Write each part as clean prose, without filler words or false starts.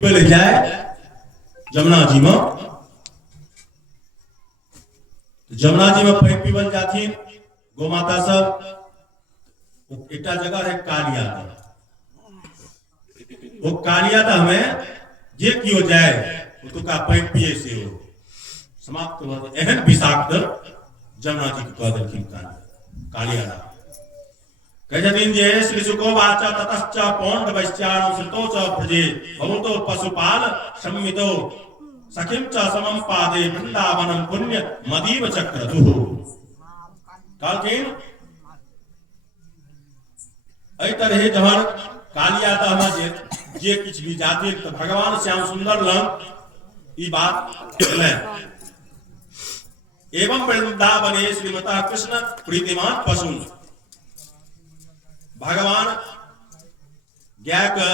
ले जाए जमुना जी में पैक पीवल जाती गो माता सब एक जगह है कालिया वो कालिया हमें जे कियो जाए तो का पैक पिए से हो समाप्त एहन विषाक्त जमुना जी कह दिलखिन कालिया कहथिन जे श्री सुको वाच ततश्च पौंड वैश्याणो श्रुतो च प्रजे भवतो पशुपाल सम्मितो सखिं च समं पादे वृंदावनं पुण्य मदीव चक्रतुः कहथिन एहि तरह जहन कालिया हम जे किछ भी जाति तो भगवान श्याम सुंदर लंग ई बात एवं वृंदावने श्रीमता कृष्ण प्रीतिमान पशु भगवान गाय के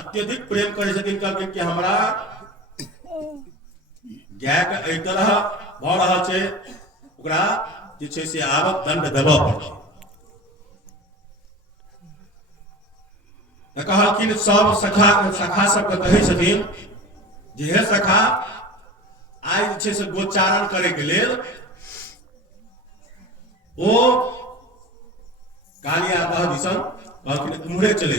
अत्यधिक प्रेम करे छथिन कहलखिन कि हमरा गाय के एहि तरह भ रहल छै ओकरा जे छै से आब दंड देबऽ पड़तै त कहलखिन सब सखा सब कहै छथिन जे हे सखा आइ जे छै से गोचारण करे के लेल ओ कालिया दह दिसन कहलखिन उम्हरे चले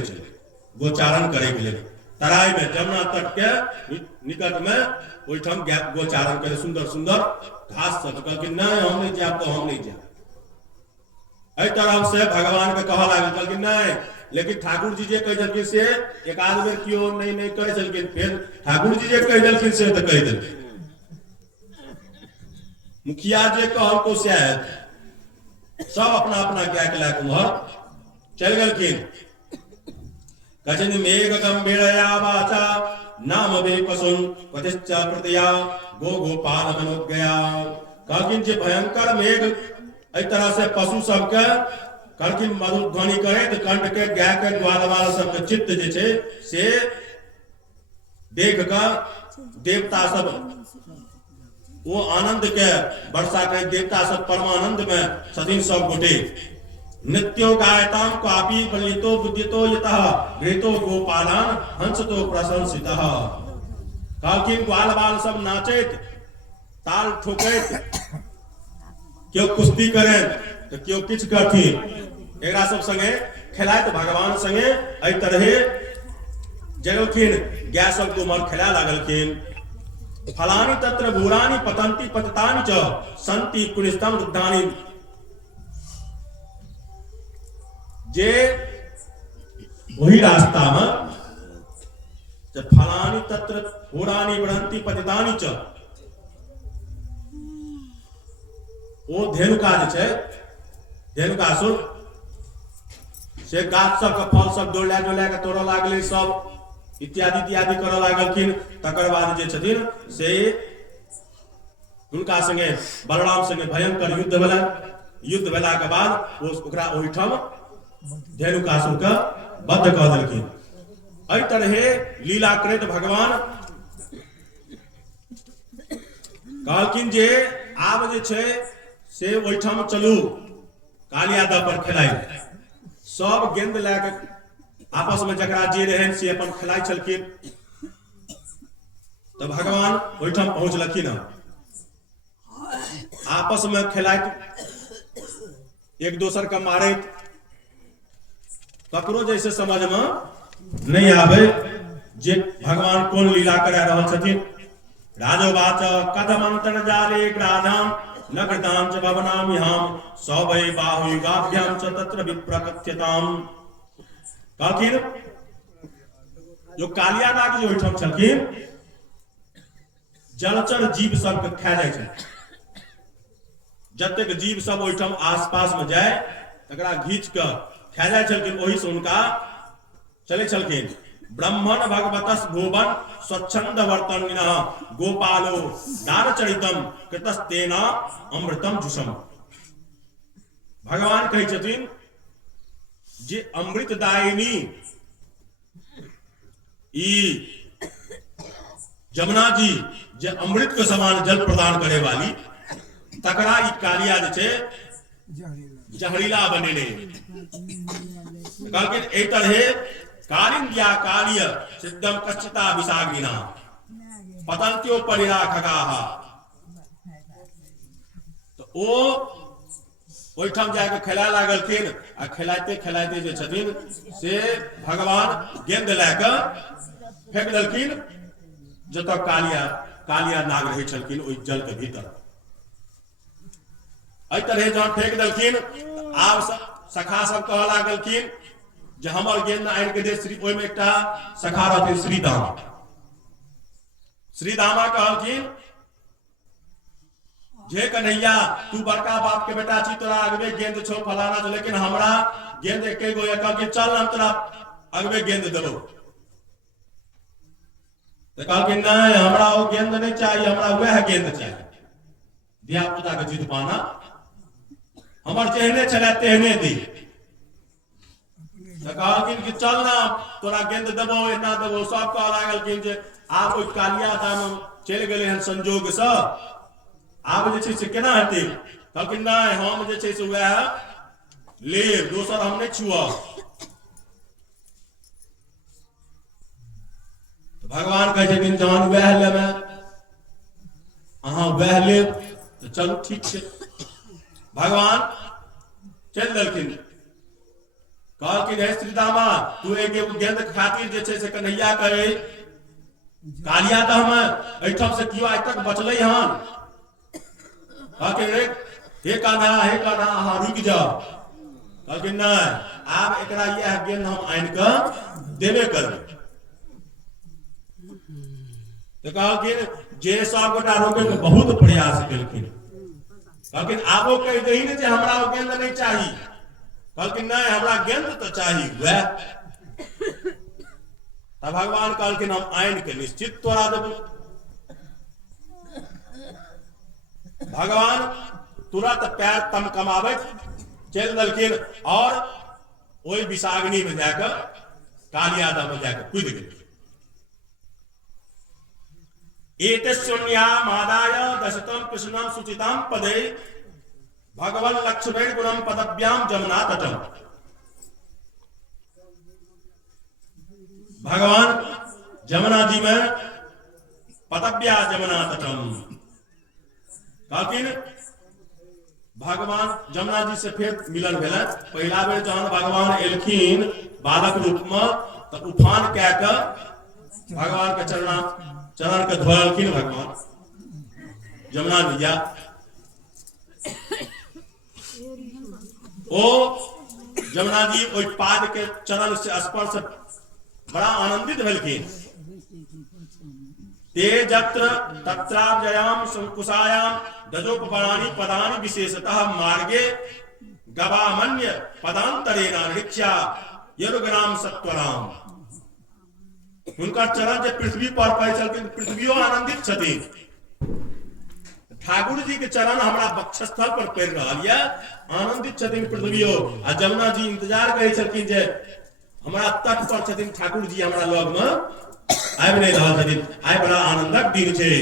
गोचारण करे के लिए तराई में जमुना तट के निकट में ओइठम गोचारण करे सुंदर सुंदर घास सब कहलखिन नहीं हम नहीं जाब तो हम नहीं जाब एहि तरह से भगवान के कह लागल कहलखिन नहीं लेकिन ठाकुर जी जे कह देलखिन से एक आध बेर कियो नहीं करे छलखिन फिर ठाकुर जी जे कह देलखिन से तो कह देलखिन मुखिया जे कहल को से सब अपना अपना क्या के लायक उम्र चल गलखिन कहथिन मेघ गंभीरया वाचा नाम वे पशुन पतिश्च प्रतया गो गोपाल मनोज्ञया कहलखिन जे भयंकर मेघ एहि तरह से पशु सबके कहलखिन मधुर ध्वनि करे तो कंठ के गाय के ग्वालवाल सबके चित्त जे छै से देख कर देवता सब वो आनंद के वर्षा के देवता सब परमानंद में सदिन सब गोटे नित्यो गायताम कापी बलितो बुद्धितो यतः घृतो गोपालान हंसतो प्रशंसितः कहलखिन ग्वाल बाल सब नाचैत ताल ठोकैत क्यों कुश्ती करें तो क्यों किछ करथिन एकरा सब संगे खेलाइत भगवान संगे एहि तरह जगलखिन गाय सब उमर खेला लागलखिन फलानी तत्र भूरानी पतंती पततानि च संति कुनिष्ठम रुद्धानि जे वही रास्ता में जब फलानी तत्र भूरानी बढ़ंती पतितानि च ओ धेनुका जे छै धेनुकासुर से गाछ सब के फल सब डोला के तोड़ऽ लागले सब इत्यादि इत्यादि करऽ लागलखिन तकर बाद जे छथिन से हुनका संगे बलराम संगे भयंकर युद्ध भेला के बाद ओकरा ओहिठाम धेनुकासुर के वध कऽ देलखिन एहि तरह लीला करैत भगवान कहलखिन जे आब जे छै से ओहिठाम चलू कालिया दह पर खेलाइ सब गेंद लए के आपस में जकरा जे रहन से अपन खेलाइ छलखिन तो भगवान ओहिठाम पहुंचलखिन आपस में खेलाइत एक दोसर के मारैत ककरो जैसे समझ में नहीं आवे जे भगवान कौन लीला करा रहल छथिन राजोवाच कथमंतर जाले ग्राधाम न कृतां च भवनामि हम सवै बाहुयुगाभ्यां च तत्र विप्रकथ्यताम कहलखिन जो कालिया नाग जो ओहिठाम छलखिन जलचर जीव सबके खा जाइ छै जतेक जीव सब ओहिठाम आसपास में जाए तकरा घींच के खा जाइ छलखिन ओहि से हुनका चले छलखिन ब्रह्मण भगवतस भुवन स्वच्छंद वर्तनिनः गोपालो दानचरितम कृतस्तेना अमृतम जुषम भगवान कहै छथिन जे अमृतदायिनी ई जमुना जी जे अमृत के समान जल प्रदान करे वाली तकरा ई कालिया जे छै जहरीला बनेने कहलखिन एहि तरह कालिंद्या कालिय सिद्धम कश्चिता विषाग्निना पतंत्यो परिरा खगाः। तो ओ ओहिठाम जाके खेला लागलखिन आ खेलाते खेलाते जे छथिन से भगवान गेंद लैके फेंक देलखिन जतऽ कालिया नाग रहै छलखिन ओहि जल के भीतर। एहि तरह जहन फेंक देलखिन आब सखा सब कहऽ लागलखिन जे हमर गेंद आनि के दे। श्री ओहिमे एकटा सखा रहथिन श्रीदामा कहलखिन जे कन्हैया तू बड़का बाप के बेटा छी, तोरा अगबे गेंद छो फलाना छो, लेकिन हमरा गेंद एके गो या कहलखिन चल हम तोरा अगबे गेंद देबो। तो कहलखिन नहीं हमरा वो गेंद नहीं चाहिए, हमरा वह गेंद चाहिए। धिया पुता के जिद पाना हमर जेहने छलै तेहने दी। तो कहलखिन कि चल ना तोरा गेंद देबो एना देबो। सब कह लागलखिन जे आब ओहि कालिया दाम चलि गेलै हन संजोग से, आब जे छै से केना हेतै। कहलखिन नहीं हम जे छै से वह लेब, दोसर हम नहीं छुअब। तो भगवान कहै छथिन जहन वह लेबै अहाँ वह लेब तो चलू ठीक छै। भगवान चलि देलखिन। कहलखिन हे श्रीदामा तू एक गेंद खातिर जे छै से कन्हैया कहे कालिया तो हम एहिठाम से कियो आइ तक बचलै हन। कहलखिन हे कान्हा अहाँ रुकि जाओ। कहलखिन नहीं आब एकरा यह गेंद हम आनि के देबे करबै। तो कहलखिन जे सब गोटा रोके के बहुत प्रयास केलखिन। कहलखिन आबो कहि दही ने जे हमरा ओ गेंद नहीं चाही। कहलखिन नहीं हमरा गेंद तो चाही वह। तब भगवान कहलखिन हम आनि के निश्चित तोरा देबो। भगवान तुरंत पैर तम कमाबैत चलि देलखिन और ओहि विषाग्नि में जाकर कालियादा में जाकर कूद गेलखिन। एतस्योन्यामादाय दशतम कृष्णम सुचिताम पदे भगवन् लक्ष्मण गुणम पदभ्याम जमुना तटम। भगवान जमुना जी में पदभ्या जमुना तटम। कहलखिन भगवान जमुना जी से फिर मिलन भेल। पहला बेर जहन भगवान एलखिन बालक रूप में तो उफान कह के भगवान के चरण के धोलखिन। भगवान जमुना मैया ओ जमुना जी ओहि पाद के चरण से स्पर्श बड़ा आनंदित भेलखिन। ते जत्र तत्राब्जयाम संकुशायाम दजोपराणि पदानि विशेषतः मार्गे गवामन्य पदांतरेण निरीक्षा यरुग्राम सत्वराम। हुनकर चरण जे पृथ्वी पर पड़ै छलखिन पृथ्वियो आनंदित छथिन। ठाकुर जी के चरण हमरा वक्षस्थल पर पड़ि रहल यऽ, आनंदित छथिन पृथ्वियो। आ जमुना जी इंतजार करै छलखिन जे हमरा तट पर छथिन ठाकुर जी, हमरा लग में आबि नहीं रहल छथिन। आइ बड़ा आनंदक दिन छै।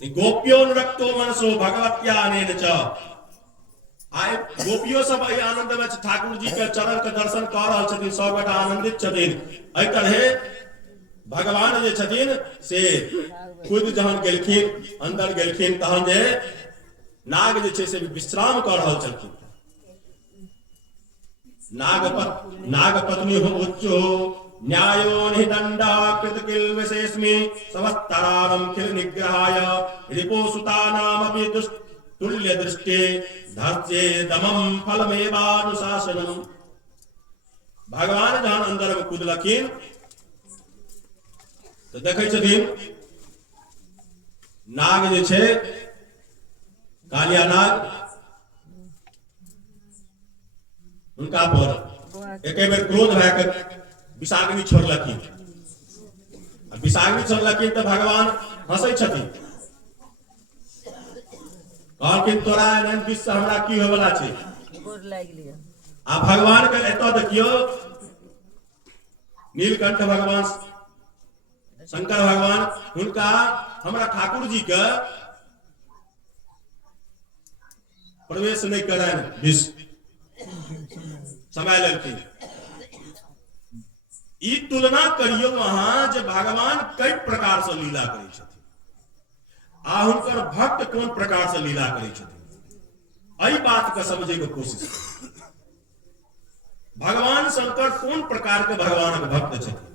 गोपियो रक्तो मनसो भगवत्या अनेन च। आइ गोपियो सब एहि आनंद में ठाकुर जी के चरण के दर्शन कऽ रहल छथिन, सब गोटा आनंदित छथिन। एहि तरहे भगवान जे छथिन से खुद जहन गेलखिन अंदर गेलखिन तहन जे नाग जे छै से विश्राम कऽ रहल छलखिन। नाग पत्नी हो उच्चो न्यायो निदंडा कृतकिल विशेषमे समस्तरारम खिल निग्रहाय रिपोसुता नामपि तुल्य दृष्टे धर्चे दमम फलमेवानुशासनम। भगवान जहन अंदर में कूदलखिन तो देखै छथिन नाग जे छै कालिया नाग उनका पर एक बेर क्रोध भए के विषाग्नि छोड़लखिन। विषाग्नि छोड़लखिन तो भगवान हंसै छथिन। कहलखिन तोरा एहन विष से हमरा की होय वाला छै। आ भगवान के एतऽ देखियो नीलकंठ भगवान शंकर भगवान हुनका हमरा ठाकुर जी के प्रवेश नहीं करायन विष समय लेलखिन। ई तुलना करियो वहां जे भगवान कई प्रकार से लीला करै छथिन आ हुनकर भक्त कोन प्रकार से लीला करै छथिन। एहि बात के समझे के कोशिश करियो। भगवान शंकर कोन प्रकार के भगवान के भक्त छथिन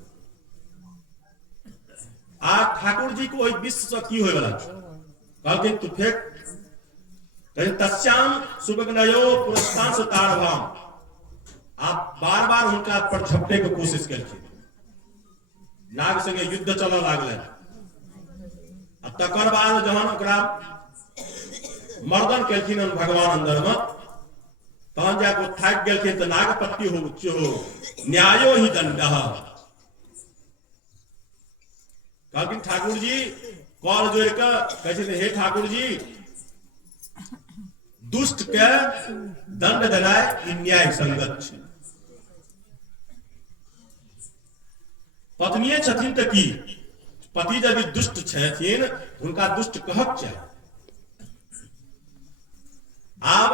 आ ठाकुर जी को विश्व से की होय वाला छै। कहलखिन तू फेंक तस्याम सुबग्नयो पुरस्तांस तारभाम। आप बार बार उनका पर झपटे के कोशिश केलखिन। नाग संगे युद्ध चलऽ लागलै। तकर बाद जहन ओकरा मर्दन केलखिन भगवान अंदर में तहन जाके थाकि गेलखिन तऽ नागपत्ति हो न्यायो ही दंडः। कहलखिन ठाकुर जी कॉल जोड़ के कहै हे ठाकुर जी दुष्ट के दंड देनाइ ई न्याय संगत छै। पत्निये छथिन तऽ की पति जब दुष्ट छथिन हुनका दुष्ट कहक चाही। आब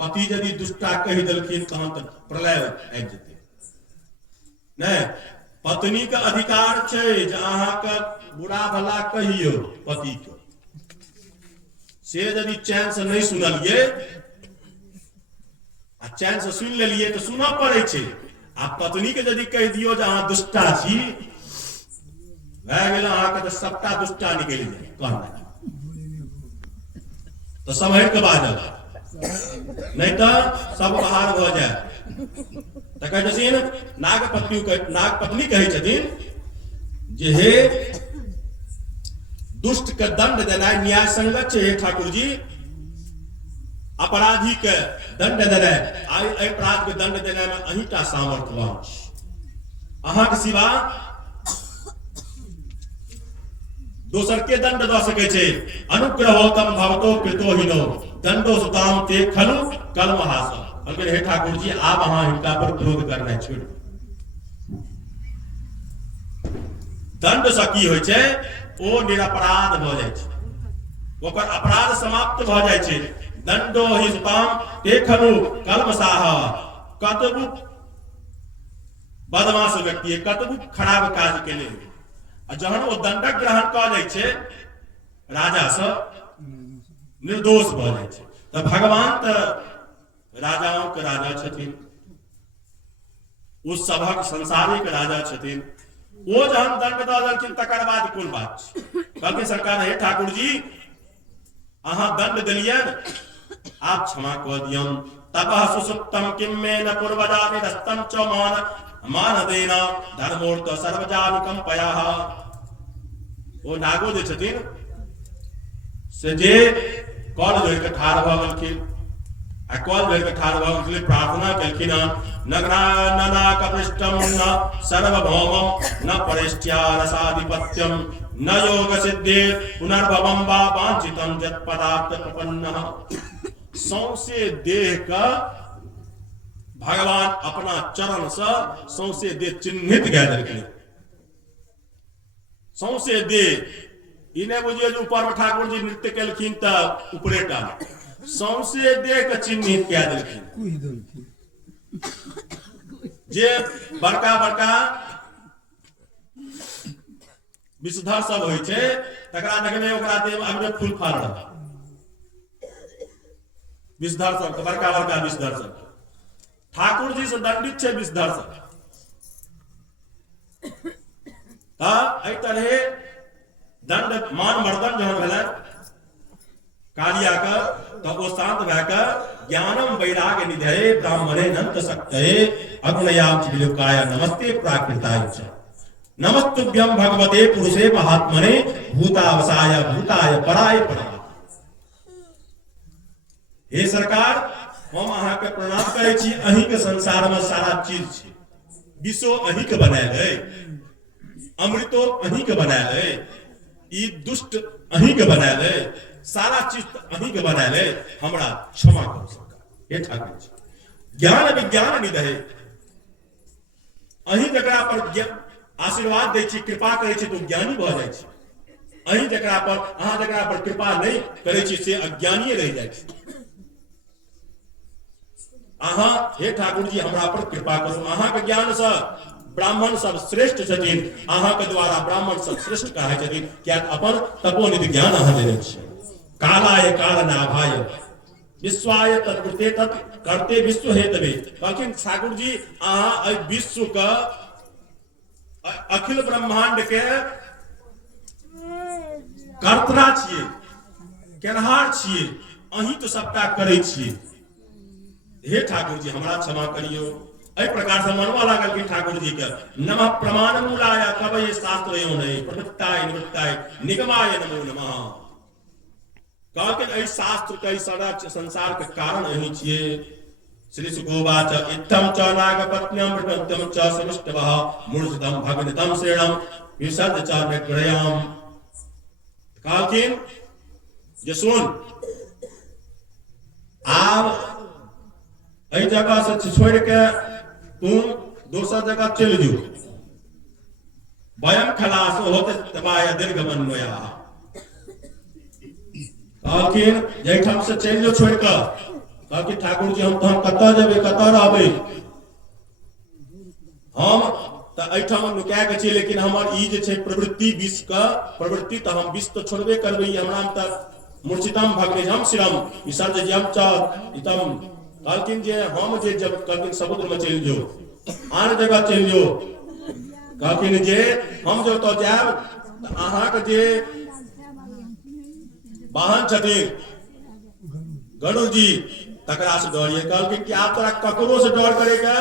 पति यदि दुष्टा कहि देलखिन तहन तऽ प्रलय आबि जेतै। नहीं पत्नी के अधिकार छै जे अहाँके बुरा भला कहियो पति के से यदि चैन से नहीं सुनलिए आ चैन से सुन लेलिए तो सुना पड़े छै। आ पत्नी के यदि कह दियो जे अहाँ दुष्टा छी भए गेल अहाँके तऽ सबटा दुष्टा निकलि जाए कहना तो सम्हर के बाजल नहीं तो सब बाहर भ जाए। तो कहै छथिन नागपत्नी कहै छथिन जे हे दुष्ट के दंड देनाइ न्याय संगत छै। हे ठाकुर जी अपराधी के दंड देनाइ आई अपराध के दंड देनाइ में अहींटा सामर्थ्यवान छी। अहाँ के सिवा दोसर के दंड दऽ सकै छै। अनुग्रहोतम भवतो कृतो हिनो दंडो सुताम ते खलु कलमहास। कहलकै हे ठाकुर जी आप अहाँ हिनका पर क्रोध करनाइ छोड़ि दंड से की होइ छै ओ निरपराध भ जाइ छै। ओकर अपराध समाप्त भ जाइ छै। दंडो हि सुताम ते खलु कलमसाह। कतबु बदमाश व्यक्ति कतबु खराब काज केले जहन ओ दंडक ग्रहण कऽ लै छै राजा से निर्दोष भ जाइ छै। तऽ भगवान तऽ राजाओं के राजा छथिन उस सभक संसारिक राजा छथिन। वो जहन दंड दऽ देलखिन तकर बाद कोन बात छै। कहलखिन सरकार हे ठाकुर जी अहाँ दंड देलियन आप क्षमा कऽ दियौन। तपः सुसुप्तम किम मे न पूर्वजानि रस्तम च मान देना धर्मोर्थ सर्वजानिकम पयाः। ओ नागो जे छथिन से जे कॉल जोड़ के ठाढ़ भऽ गेलखिन आ कॉल जोड़ के ठाढ़ भऽ गेलखिन प्रार्थना केलखिन नगरा कपृष्टम न सर्वभौमम न परिष्ट्या रसाधिपत्यम न योग सिद्धि पुनर्भवम वा वांछितम यत्पदार्थ प्रपन्नः। सौंसे देह का भगवान अपना चरण से सौंसे देह चिन्हित कए देलखिन। सौंसे देह इन्हें बुझिए जो ऊपर में ठाकुर जी नृत्य केलखिन तऽ उपरेटा सौंसे देह के चिन्हित कए देलखिन। जे बड़का बड़का विषधर सब होइ छै तकरा देखबै ओकरा देह में फूल फाड़ रहल विषधर सब बड़का बड़का विषधर सब ठाकुर जी से दंडित छै विषधर सब। एहि तरहे दंड मान मर्दन जहन भेलैन कालिया के तऽ ओ शांत भए कऽ ज्ञानम वैराग्य निधये ब्राह्मणे नंत शक्तये अग्नयाम विलोकाय नमस्ते प्राकृताय च नमस्तुभ्यम भगवते पुरुषे महात्मने भूतावसाय भूताय पराय परा। हे सरकार हम अहाँ के प्रणाम करे छी। अहीं के संसार में सारा चीज छै। विषो अहीं के बनायल है अमृतो अहीं के बनायल है ई दुष्ट अहीं के बनायल है सारा चीज अहीं के बनायल है। हमरा क्षमा करू सरकार। हे ठाकुर जी ज्ञान विज्ञान निधये अहीं जकरा पर आशीर्वाद दै छी कृपा करै छी तो ज्ञानी भऽ जाइ छै। अहीं जकरा पर अहाँ जकरा पर कृपा नहीं करै छी से अज्ञानी रहि जाइ छै। अहाँ हे ठाकुर जी हमरा पर कृपा करू, अहाँ के ज्ञान से ब्राह्मण सब श्रेष्ठ छथिन, अहाँ के द्वारा ब्राह्मण सब श्रेष्ठ कहै छथिन, क्या अपन तपोनिधि ज्ञान अहाँ देने छियै। कालाय कारणाभाय विश्वाय तद्वृते तत् करते विश्व हेतवे। कहलखिन ठाकुर जी अहाँ एहि विश्व के अखिल ब्रह्मांड के कर्ता छियै, केनहार छियै, अहीं तो सबटा करै छियै। हे ठाकुर जी हमरा क्षमा करियो। एहि प्रकार से मनवा लागल कि ठाकुर जी के नमः प्रमाण मूलाय कवये शास्त्र यो नहीं प्रवृत्ताय निवृत्ताय निगमाय नमो नमः। कहलखिन एहि शास्त्र के सारा संसार के कारण एहि छियै। श्री सुकोवाच इत्थं च नागपत्न्यं प्रपत्यं च समिष्टवः मूर्छितं भग्नितं श्रेणं विसर्ज च निग्रहम्। कहलखिन जे सुन आब एहि जगह से छोड़ के तुम दोसर जगह चल जो, वयम खलास होते तबाय दीर्घमन्वया। कहलखिन जैठाम से चल जो छोड़ कर। कहलखिन ठाकुर जी हम तहन कतऽ जेबै, कतऽ रहबै, हम तऽ एहिठाम नुका के छी, लेकिन हमर ई जे छै प्रवृत्ति विष के प्रवृत्ति, तऽ हम विष तऽ छोड़बे करबै। हमरा तऽ मूर्छितम भग्निजम शिरम विसर्जयम च इतम। कहलखिन जे हम जे जब कहलखिन समुद्र में चल जो, आन जगह चल जो। कहलखिन जे हम जो तो जायब तऽ अहाँ के जे वाहन छथिन गरुड़ जी तकरा से डरिए। कहलखिन कि आब तोरा ककरो से डर करे के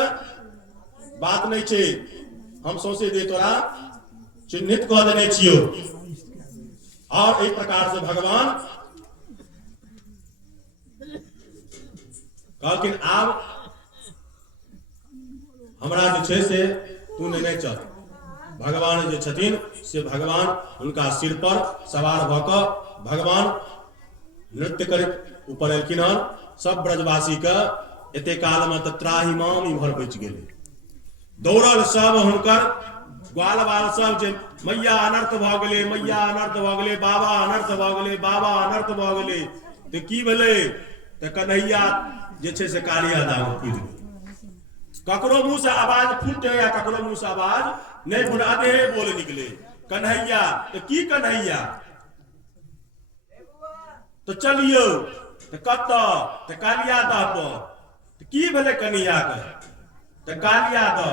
बात नहीं छै, हम सौंसे दे तोरा चिन्हित कह देने छियो। और एक प्रकार से भगवान कहलखिन आब हमरा जे छै से तू नहीं चल। भगवान जे छथिन से भगवान उनका सिर पर सवार भ क भगवान नृत्य करैत ऊपर एलखिन हन। सब ब्रजवासी के एते काल में तऽ त्राहि माम इम्हर बचि गेलै। दौड़ल सब हुनकर ग्वाल बाल सब जे मैया अनर्थ भ गेलै, मैया अनर्थ भ गेलै, बाबा अनर्थ भ गेलै, बाबा अनर्थ भ गेलै। तऽ की भेलै तऽ कन्हैया जे छै से कालिया दाम कूदि गेलै। ककरो मुंह से आवाज फूटे या ककरो मुंह से आवाज नहीं फूटे, आधे बोल निकले कन्हैया। तो की कन्हैया तो चलियो तो कत तो कालिया दह पर। तो की भेले कन्हैया के तो कालिया दह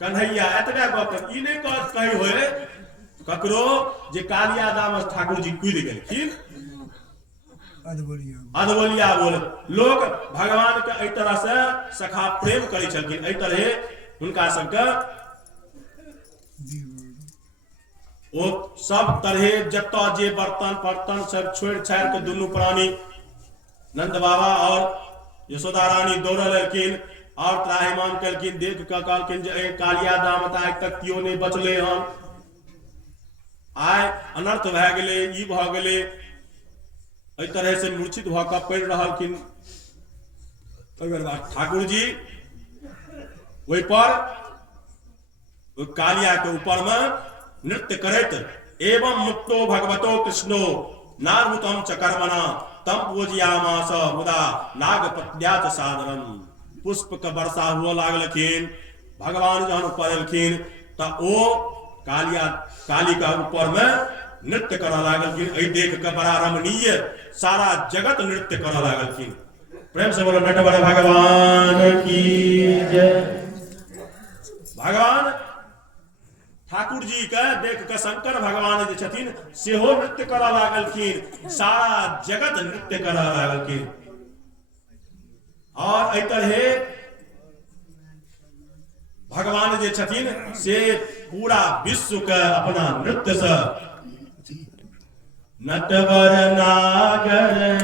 कन्हैया एतबे गप। ई नहीं कही होए ककरो जे कालिया दाम ठाकुर जी कूदि गेलखिन, अधबोलिया बोल। लोग भगवान के एहि तरह से सखा प्रेम करे छलखिन। एहि तरह हुनका सबके ओ सब तरह जतऽ जे बर्तन पर्तन सब छोड़ छाड़ के दुनू प्राणी नंद बाबा और यशोदा रानी दौड़ल एलखिन और त्राहिमाम केलखिन। देख के कहलखिन जे कालिया दाम आइ तक कियो नहीं बचले हन, आइ अनर्थ भए गेलै, ई भऽ गेलै। एहि तरह से मूर्छित भ कऽ पड़ि रहलखिन। ठाकुर जी ओहि पर कालिया के ऊपर में नृत्य करैत एवं मुक्तो भगवतो कृष्णो नारभूतम च कर्मणा तम पूजयामास मुदा नागपत्न्याच सादरम। पुष्प के वर्षा हुआ लागलखिन। भगवान जहन ऊपर एलखिन तऽ ओ काली का ऊपर में नृत्य करऽ लागलखिन। एहि देख के बड़ा रमणीय सारा जगत नृत्य करऽ लागलखिन। प्रेम से बोलो नटवर भगवान की जय। भगवान ठाकुर जी के देख के शंकर भगवान जे छथिन सेहो नृत्य करऽ लागलखिन, सारा जगत नृत्य करऽ लागलखिन। और एहि तरह भगवान जे छथिन से पूरा विश्व के अपना नृत्य से नटवर नागर